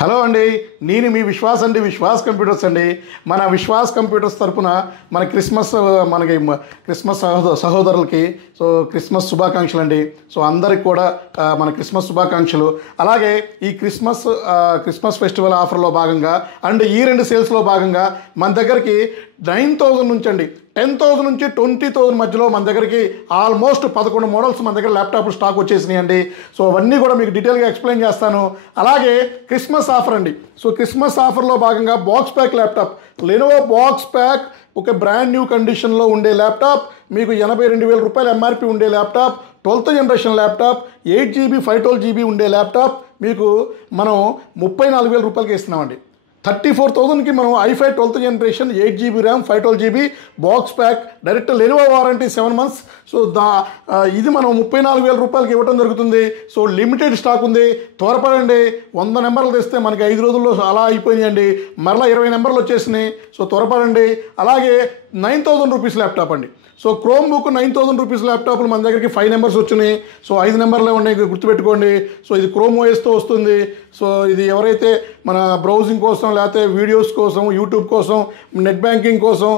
Hello అండి, నేను మీ విశ్వాస్ అండి, విశ్వాస్ కంప్యూటర్స్ అండి. మన విశ్వాస్ కంప్యూటర్స్ తరపున మన క్రిస్మస్ సహోదరులకి క్రిస్మస్ శుభాకాంక్షలు అండి. అందరికి కూడా మన క్రిస్మస్ శుభాకాంక్షలు. అలాగే ఈ క్రిస్మస్ ఫెస్టివల్ ఆఫర్లో భాగంగా అండ్ ఈ రెండు సేల్స్లో భాగంగా మన దగ్గరికి 9,000 నుంచి అండి 10,000 నుంచి 20,000 మధ్యలో మన దగ్గరికి ఆల్మోస్ట్ 11 మోడల్స్ మన దగ్గర ల్యాప్టాప్ స్టాక్ వచ్చేసినాయి అండి. అవన్నీ కూడా మీకు డీటెయిల్గా ఎక్స్ప్లెయిన్ చేస్తాను. అలాగే క్రిస్మస్ ఆఫర్ అండి. క్రిస్మస్ ఆఫర్లో భాగంగా box pack laptop, Lenovo box pack, ఒక బ్రాండ్ న్యూ కండిషన్లో ఉండే ల్యాప్టాప్, మీకు 82,000 రూపాయలు ఎంఆర్పి ఉండే laptop, 12th generation laptop, 8GB 512GB ఉండే ల్యాప్టాప్ మీకు మనం 34,000 రూపాయలకి ఇస్తున్నామండి. 34,000కి మనం i5 12th generation 8GB RAM 512GB box pack direct Lenovo warranty 7 months. ఇది మనం 34,000 రూపాయలకి ఇవ్వడం జరుగుతుంది. లిమిటెడ్ స్టాక్ ఉంది, త్వరపడండి. 100 నెంబర్లు తెస్తే మనకి 5 రోజుల్లో అలా అయిపోయినాయండి. మరలా 20 నెంబర్లు వచ్చేసినాయి. త్వరపడండి. అలాగే 9,000 రూపీస్ ల్యాప్టాప్ అండి. క్రోమ్ బుక్ 9,000 రూపీస్ ల్యాప్టాప్లు మన దగ్గరికి 5 నెంబర్స్ వచ్చినాయి. 5 నెంబర్లే ఉన్నాయి, గుర్తుపెట్టుకోండి. ఇది క్రోమ్ ఓఎస్తో వస్తుంది. ఇది ఎవరైతే మన బ్రౌజింగ్ కోసం, లేకపోతే వీడియోస్ కోసం, యూట్యూబ్ కోసం, నెట్ బ్యాంకింగ్ కోసం,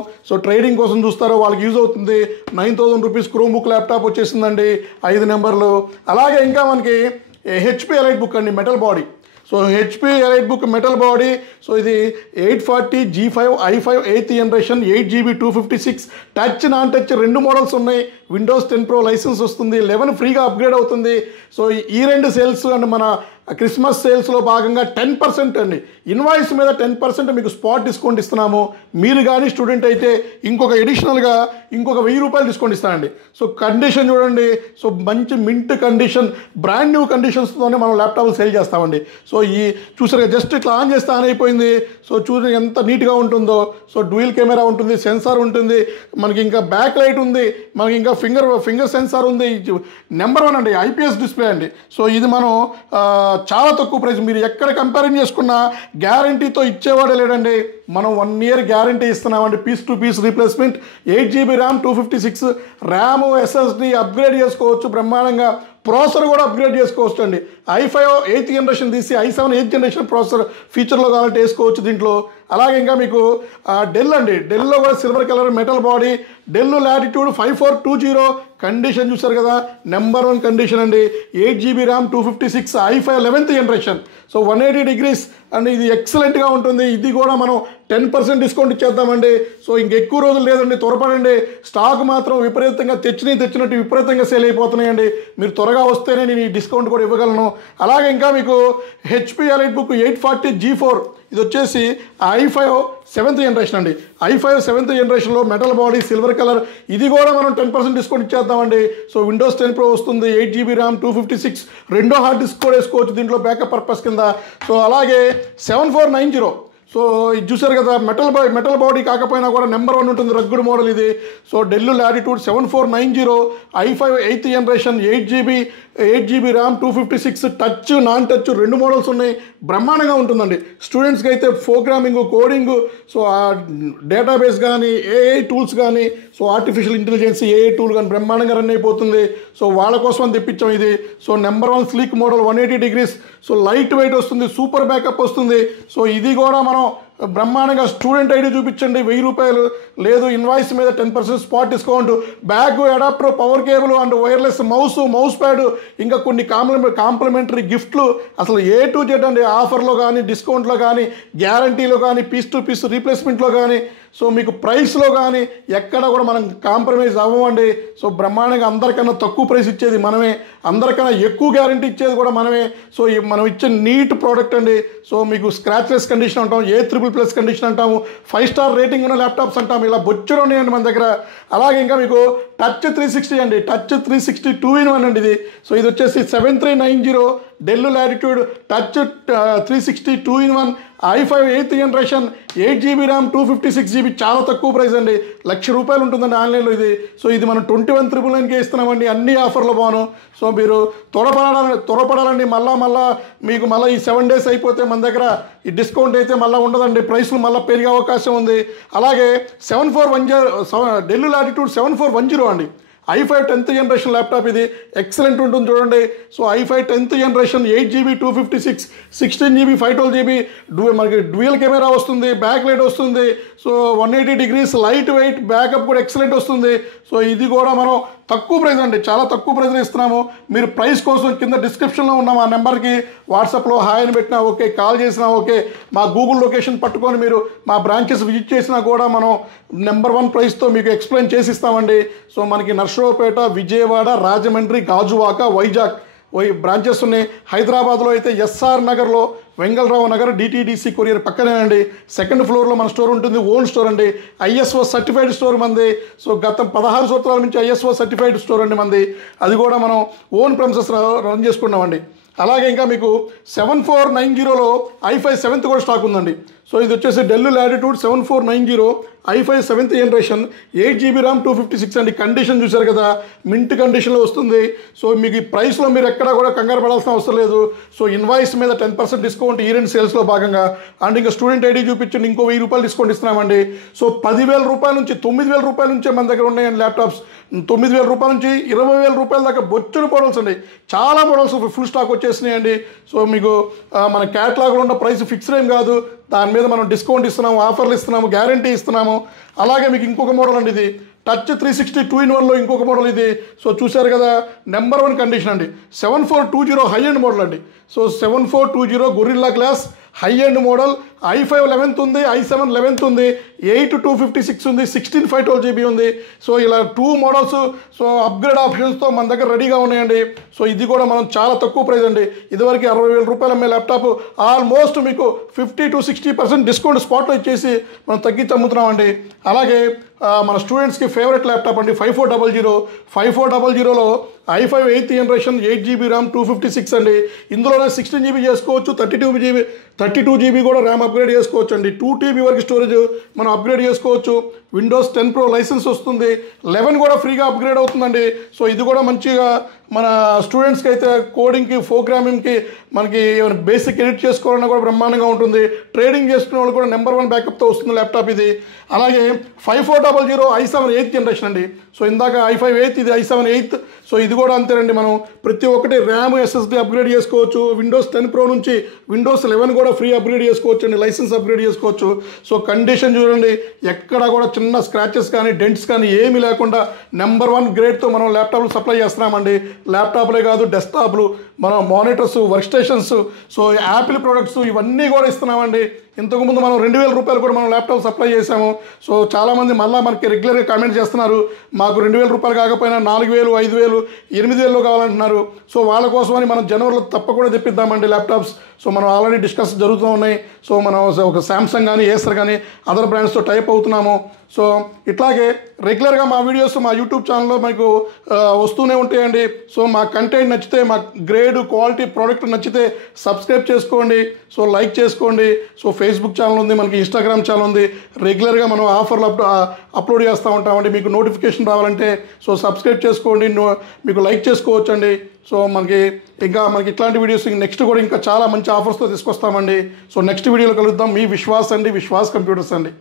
ట్రేడింగ్ కోసం చూస్తారో వాళ్ళకి యూజ్ అవుతుంది. 9,000 రూపీస్ క్రోమ్ బుక్ ల్యాప్టాప్ వచ్చేసిందండి, 5 నెంబర్లు. అలాగే ఇంకా మనకి హెచ్పి ఎలైట్ బుక్ అండి, metal body. HP elite book metal body. ఇది 840 G5 i5 8th generation 8GB 256 touch non touch 2 models ఉన్నాయి. విండోస్ 10 Pro లైసెన్స్ వస్తుంది, 11 ఫ్రీగా అప్గ్రేడ్ అవుతుంది. ఈ రెండు సేల్స్ అండ్ మన క్రిస్మస్ సేల్స్లో భాగంగా 10% అండి, ఇన్వాయిస్ మీద 10% మీకు స్పాట్ డిస్కౌంట్ ఇస్తున్నాము. మీరు కానీ స్టూడెంట్ అయితే ఇంకొక ఎడిషనల్గా ఇంకొక 1,000 రూపాయలు డిస్కౌంట్ ఇస్తానండి. కండిషన్ చూడండి. మంచి మింట్ కండిషన్, బ్రాండ్ న్యూ కండిషన్స్తోనే మనం ల్యాప్టాప్లు సేల్ చేస్తామండి. ఈ చూసారుగా జస్ట్ ఇట్లా ఆన్ చేస్తే ఆన్ అయిపోయింది. చూడండి ఎంత నీట్గా ఉంటుందో. డ్యూయల్ కెమెరా ఉంటుంది, సెన్సార్ ఉంటుంది, మనకి ఇంకా బ్యాక్ లైట్ ఉంది, మనకి ఇంకా ఫింగర్ సెన్సార్ ఉంది. నెంబర్ 1 అండి, IPS డిస్ప్లే అండి. ఇది మనం చాలా తక్కువ ప్రైస్. మీరు ఎక్కడ కంపేరింగ్ చేసుకున్నా గ్యారంటీతో ఇచ్చేవాడే లేడండి. మనం 1 year గ్యారంటీ ఇస్తున్నామండి. Piece to piece replacement. 8GB RAM 256 RAM, SSD upgrade చేసుకోవచ్చు బ్రహ్మాండంగా. ప్రాసెసర్ కూడా అప్గ్రేడ్ చేసుకోవచ్చు అండి. i5 8th జనరేషన్ తీసి i7 8th జనరేషన్ ప్రాసెసర్ ఫీచర్లో కావాలంటే వేసుకోవచ్చు దీంట్లో. అలాగే ఇంకా మీకు డెల్ అండి, డెల్లో కూడా silver colour metal body, del latitude 5420 condition చూసారు కదా, నెంబర్ 1 కండిషన్ అండి. 8GB RAM 256 i5 11th generation. 180 degrees and ఇది ఎక్సలెంట్గా ఉంటుంది. ఇది కూడా మనం 10% డిస్కౌంట్ ఇచ్చేద్దామండి. ఇంకెక్కువ రోజులు లేదండి, త్వరపడండి. స్టాక్ మాత్రం విపరీతంగా తెచ్చినట్టు విపరీతంగా సేల్ అయిపోతున్నాయండి. మీరు త్వరగా వస్తేనే నేను ఈ డిస్కౌంట్ కూడా ఇవ్వగలను. అలాగే ఇంకా మీకు హెచ్పి ఎలైట్ బుక్ 840 G4, ఇది వచ్చేసి i5 7th జనరేషన్ అండి. i5 7th జనరేషన్లో మెటల్ బాడీ సిల్వర్ కలర్, ఇది కూడా మనం 10% డిస్కౌంట్ ఇచ్చేద్దామండి. విండోస్ 10 Pro వస్తుంది, 8GB ర్యామ్ 256, రెండో హార్డ్ డిస్క్ కూడా వేసుకోవచ్చు దీంట్లో బ్యాకప్ పర్పస్ కింద. అలాగే 7490, ఇది చూసారు కదా, మెటల్ బాడీ కాకపోయినా కూడా నెంబర్ 1 ఉంటుంది, రగ్గుడు మోడల్ ఇది. Dell Latitude 7490 i5 8th generation 8GB RAM 256 touch non touch 2 models ఉన్నాయి. బ్రహ్మాండంగా ఉంటుందండి స్టూడెంట్స్కి అయితే. ప్రోగ్రామింగ్, కోడింగ్, డేటాబేస్ కానీ, AI టూల్స్ కానీ, ఆర్టిఫిషియల్ ఇంటెలిజెన్స్ AI టూల్ కానీ బ్రహ్మాండంగా రన్ అయిపోతుంది. వాళ్ళ కోసం అని తెప్పించాం ఇది. Number 1 sleek model, 180 degrees, light weight వస్తుంది, సూపర్ బ్యాకప్ వస్తుంది. ఇది కూడా మనం బ్రహ్మాండంగా స్టూడెంట్ ఐడి చూపించండి, 1,000 రూపాయలు లేదు, ఇన్వాయిస్ మీద 10% spot discount, bag, adapter, power cable and wireless mouse pad, ఇంకా కొన్ని కాంప్లిమెంటరీ గిఫ్ట్లు, అసలు A to Z అండి. ఆఫర్లో కానీ, డిస్కౌంట్లో కానీ, గ్యారంటీలో కానీ, పీస్ టు పీస్ రీప్లేస్మెంట్లో కానీ, మీకు ప్రైస్లో కానీ ఎక్కడ కూడా మనం కాంప్రమైజ్ అవ్వమండి. బ్రహ్మాండంగా అందరికన్నా తక్కువ ప్రైస్ ఇచ్చేది మనమే, అందరికన్నా ఎక్కువ గ్యారంటీ ఇచ్చేది కూడా మనమే. మనం ఇచ్చే నీట్ ప్రోడక్ట్ అండి. మీకు స్క్రాచ్లెస్ కండిషన్ అంటాం, A++ కండిషన్ అంటాము, 5 star రేటింగ్ ఉన్న ల్యాప్టాప్స్ అంటాము. ఇలా బొచ్చుడు ఉన్నాయండి మన దగ్గర. అలాగే ఇంకా మీకు టచ్ 360 అండి, టచ్ 360 2-in-1 అండి ఇది. ఇది వచ్చేసి 7390 del latitude touch 360 2-in-1 i5 8th generation 8GB RAM 256GB, చాలా తక్కువ ప్రైస్ అండి. 1,00,000 రూపాయలు ఉంటుందండి ఆన్లైన్లో ఇది. ఇది మనం 21,999కే ఇస్తున్నామండి, అన్ని ఆఫర్లో బాను. మీరు త్వరపడాలండి. మళ్ళా మీకు ఈ 7 days అయిపోతే మన దగ్గర ఈ డిస్కౌంట్ అయితే మళ్ళీ ఉండదండి, ప్రైస్లు మళ్ళీ పెరిగే అవకాశం ఉంది. అలాగే 7410 డెల్ లాటిట్యూడ్ 7410 అండి, i5 10th జనరేషన్ ల్యాప్టాప్ ఇది ఎక్సలెంట్ ఉంటుంది చూడండి. So i5 10th generation 8GB 256 16GB 512GB మనకి డ్యూయల్ కెమెరా వస్తుంది, బ్యాక్ లైట్ వస్తుంది. So 180 degrees light wait, backup కూడా ఎక్సలెంట్ వస్తుంది. సో ఇది కూడా మనం తక్కువ ప్రైస్ అండి, చాలా తక్కువ ప్రైస్లో ఇస్తున్నాము. మీరు ప్రైస్ కోసం కింద డిస్క్రిప్షన్లో ఉన్న మా నెంబర్కి వాట్సాప్లో హాయ్ అని పెట్టినా ఓకే, కాల్ చేసినా ఓకే, మా గూగుల్ లొకేషన్ పట్టుకొని మీరు మా బ్రాంచెస్ విజిట్ చేసినా కూడా మనం నెంబర్ 1 ప్రైస్తో మీకు ఎక్స్ప్లెయిన్ చేసి ఇస్తామండి. సో మనకి నర్సరావుపేట, విజయవాడ, రాజమండ్రి, గాజువాక, వైజాగ్ బ్రాంచెస్ ఉన్నాయి. హైదరాబాద్లో అయితే ఎస్ఆర్ నగర్లో, వెంగళరావు నగర్ డిటీడీసీ కొరియర్ పక్కనేనండి. 2nd ఫ్లోర్లో మన స్టోర్ ఉంటుంది. ఓన్ స్టోర్ అండి, ISO సర్టిఫైడ్ స్టోర్ మంది. సో గత 16 సంవత్సరాల నుంచి ISO సర్టిఫైడ్ స్టోర్ అండి మంది. అది కూడా మనం ఓన్ ప్రెమిసెస్ రన్ చేసుకున్నామండి. అలాగే ఇంకా మీకు 7490లో i5 7th కూడా స్టాక్ ఉందండి. సో ఇది వచ్చేసి del Latitude 7490 i5 7th generation 8GB RAM 256 అండి. కండిషన్ చూశారు కదా, మింట్ కండిషన్లో వస్తుంది. సో మీకు ఈ ప్రైస్లో మీరు ఎక్కడా కూడా కంగారు పడాల్సిన అవసరం లేదు. సో ఇన్వాయిస్ మీద 10% డిస్కౌంట్ ఈవెంట్ సేల్స్లో భాగంగా, అండ్ ఇంకా స్టూడెంట్ ఐడి చూపించండి, ఇంకో 1000 రూపాయలు డిస్కౌంట్ ఇస్తున్నామండి. సో 10,000 రూపాయల నుంచి 9,000 రూపాయల నుంచే మన దగ్గర ఉన్నాయండి ల్యాప్టాప్స్. 9,000 రూపాయల నుంచి 20,000 రూపాయల దాకా బొచ్చుడు మోడల్స్ అండి, చాలా మోడల్స్ ఫుల్ స్టాక్ వచ్చేసినాయండి. సో మీకు మన క్యాటలాగ్లో ఉన్న ప్రైస్ ఫిక్స్డ్ ఏం కాదు, దాని మీద మనం డిస్కౌంట్ ఇస్తున్నాము, ఆఫర్లు ఇస్తున్నాము, గ్యారంటీ ఇస్తున్నాము. అలాగే మీకు ఇంకొక మోడల్ అండి, ఇది టచ్ 360 2-in-1లో ఇంకొక మోడల్ ఇది. సో చూశారు కదా, నెంబర్ 1 కండిషన్ అండి. 7420 హై ఎండ్ మోడల్ అండి. So 7420 Gorilla glass high end model. i5 11th ఉంది, i7 11th ఉంది, 8 256 ఉంది, 16 512GB ఉంది. సో ఇలా 2 మోడల్స్, సో అప్గ్రేడ్ ఆప్షన్స్తో మన దగ్గర రెడీగా ఉన్నాయండి. సో ఇది కూడా మనం చాలా తక్కువ ప్రైస్ అండి. ఇదివరకు 60,000 రూపాయలు అమ్మే ల్యాప్టాప్ ఆల్మోస్ట్ మీకు 50 to 60% డిస్కౌంట్ స్పాట్లో ఇచ్చేసి మనం తగ్గించి అమ్ముతున్నామండి. అలాగే మన స్టూడెంట్స్కి ఫేవరెట్ ల్యాప్టాప్ అండి 5400లో i5 8th generation 8GB RAM 256 అండి. ఇందులోనే 16GB చేసుకోవచ్చు, 32GB కూడా ర్యామ్ అప్గ్రేడ్ చేసుకోవచ్చు అండి. 2TB వరకు స్టోరేజ్ మనం అప్గ్రేడ్ చేసుకోవచ్చు. విండోస్ 10 Pro లైసెన్స్ వస్తుంది, 11 కూడా ఫ్రీగా అప్గ్రేడ్ అవుతుందండి. సో ఇది కూడా మంచిగా మన స్టూడెంట్స్కి అయితే కోడింగ్కి, ప్రోగ్రామింగ్కి, మనకి ఏమైనా బేసిక్ ఎడిట్ చేసుకోవాలన్నా కూడా బ్రహ్మాండంగా ఉంటుంది. ట్రేడింగ్ చేసుకునే వాళ్ళు కూడా నెంబర్ 1 బ్యాకప్తో వస్తుంది ల్యాప్టాప్ ఇది. అలాగే 5400 i7 8th జనరేషన్ అండి. సో ఇందాక i5 8th, ఇది i7 8th. సో ఇది కూడా అంతేనండి, మనం ప్రతి ఒక్కటి ర్యామ్, SSD అప్గ్రేడ్ చేసుకోవచ్చు. విండోస్ 10 Pro నుంచి విండోస్ 11 కూడా ఫ్రీ అప్గ్రేడ్ చేసుకోవచ్చు అండి, లైసెన్స్ అప్గ్రేడ్ చేసుకోవచ్చు. సో కండిషన్ చూడండి, ఎక్కడ కూడా చిన్న స్క్రాచెస్ కానీ డెంట్స్ కానీ ఏమీ లేకుండా నెంబర్ 1 గ్రేడ్తో మనం ల్యాప్టాప్లు సప్లై చేస్తున్నామండి. ల్యాప్టాప్లే కాదు, డెస్క్టాప్లు, మన monitors, work stations, so Apple products ఇవన్నీ కూడా ఇస్తున్నామండి. ఇంతకుముందు మనం 2,000 రూపాయలు కూడా మనం ల్యాప్టాప్ సప్లై చేసాము. సో చాలామంది మళ్ళీ మనకి రెగ్యులర్గా కామెంట్ చేస్తున్నారు, మాకు 2,000 రూపాయలు కాకపోయినా 4,000, 5,000, 8,000లో కావాలంటున్నారు. సో వాళ్ళ కోసమని మనం జనవరిలో తప్పకుండా తెప్పిద్దామండి ల్యాప్టాప్స్. సో మనం ఆల్రెడీ డిస్కస్ జరుగుతూ ఉన్నాయి. సో మనం ఒక శాంసంగ్ కానీ, ఏసర్ కానీ అదర్ బ్రాండ్స్తో టైప్ అవుతున్నాము. సో ఇట్లాగే రెగ్యులర్గా మా వీడియోస్ మా యూట్యూబ్ ఛానల్లో మీకు వస్తూనే ఉంటాయండి. సో మా కంటెంట్ నచ్చితే, మా గ్రేడ్ క్వాలిటీ ప్రోడక్ట్ నచ్చితే సబ్స్క్రైబ్ చేసుకోండి, సో లైక్ చేసుకోండి. సో ఫేస్బుక్ ఛానల్ ఉంది, మనకి ఇన్స్టాగ్రామ్ ఛానల్ ఉంది. రెగ్యులర్గా మనం ఆఫర్లు అప్లోడ్ చేస్తూ ఉంటామండి. మీకు నోటిఫికేషన్ రావాలంటే సో సబ్స్క్రైబ్ చేసుకోండి, మీకు లైక్ చేసుకోవచ్చండి. సో మనకి ఇట్లాంటి వీడియోస్ నెక్స్ట్ కూడా ఇంకా చాలా మంచి ఆఫర్స్తో తీసుకొస్తామండి. సో నెక్స్ట్ వీడియోలో కలుద్దాం. మీ విశ్వాస్ అండి, విశ్వాస్ కంప్యూటర్స్ అండి.